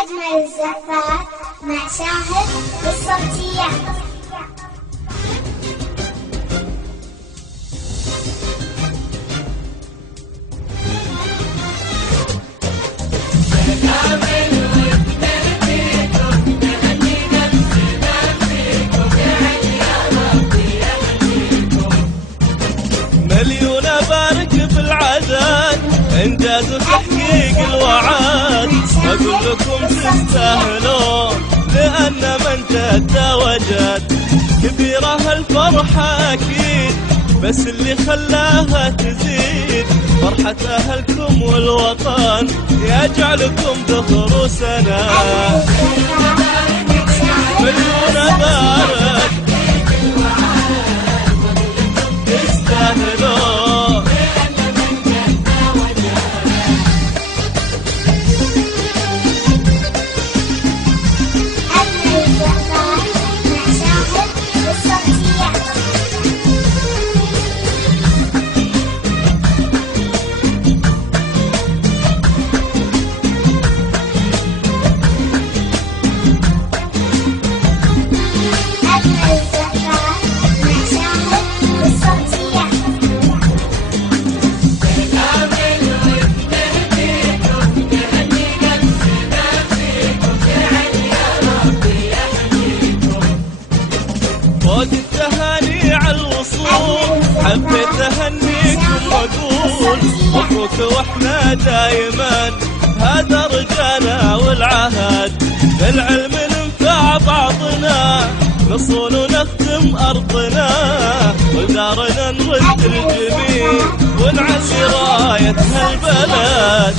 أجمل الزفات مع شاهد بالصوتيات. مليون بارك في العدد، انجاز وتحقيق الوعد. اقول لكم تستاهلون لان من جد وجد. كبيرة الفرحة اكيد، بس اللي خلاها تزيد فرحة اهلكم والوطن يجعلكم ذخر سنة. مليون بارك تستاهلون. أجمل الزفات مع شاهد بالصوتيات. أجمل الزفات مع شاهد بالصوتيات. فوق التهاني على الوصول حبيت اهنيكم واقول مبروك، واحنا دايما هذا رجانا والعهد. بالعلم ننفع بعضنا، نصون ونخدم ارضنا، ودارنا نرد الجميل ونعلي راية هالبلد.